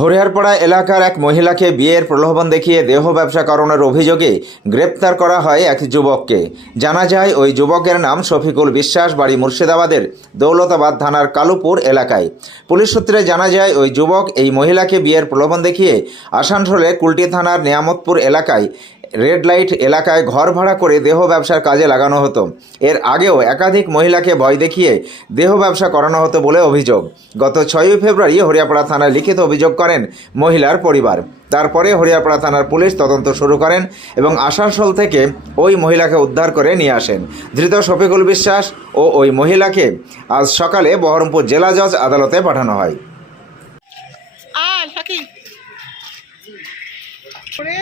হরিহরপাড়া এলাকার এক মহিলাকে বিয়ের প্রলোভন দেখিয়ে দেহ ব্যবসা করানোর অভিযোগে গ্রেপ্তার করা হয় এক যুবককে। জানা যায়, ওই যুবকের নাম শফিকুল বিশ্বাস, বাড়ি মুর্শিদাবাদের দৌলতাবাদ থানার কালুপুর এলাকায়। পুলিশ সূত্রে জানা যায়, ওই যুবক এই মহিলাকে বিয়ের প্রলোভন দেখিয়ে আসানসোলে কুলটি থানার নিয়ামতপুর এলাকায় রেড লাইট এলাকায় ঘর ভাড়া করে দেহ ব্যবসার কাজে লাগানো হতো। এর আগেও একাধিক মহিলাকে ভয় দেখিয়ে দেহ ব্যবসা করানো হতো বলে অভিযোগ। গত ছয়ই ফেব্রুয়ারি হরিয়াপাড়া থানায় লিখিত অভিযোগ করেন মহিলার পরিবার। তারপরে হরিয়াপাড়া থানার পুলিশ তদন্ত শুরু করেন এবং আসানসোল থেকে ওই মহিলাকে উদ্ধার করে নিয়ে আসেন। ধৃত শফিকুল বিশ্বাস ও ওই মহিলাকে আজ সকালে বহরমপুর জেলা জজ আদালতে পাঠানো হয়। করে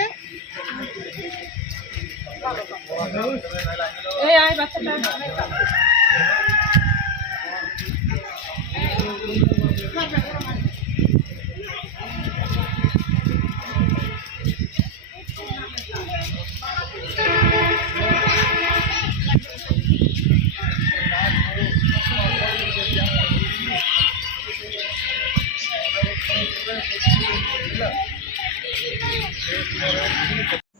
এই আয় বাচ্চাটা। よろしくお願いします。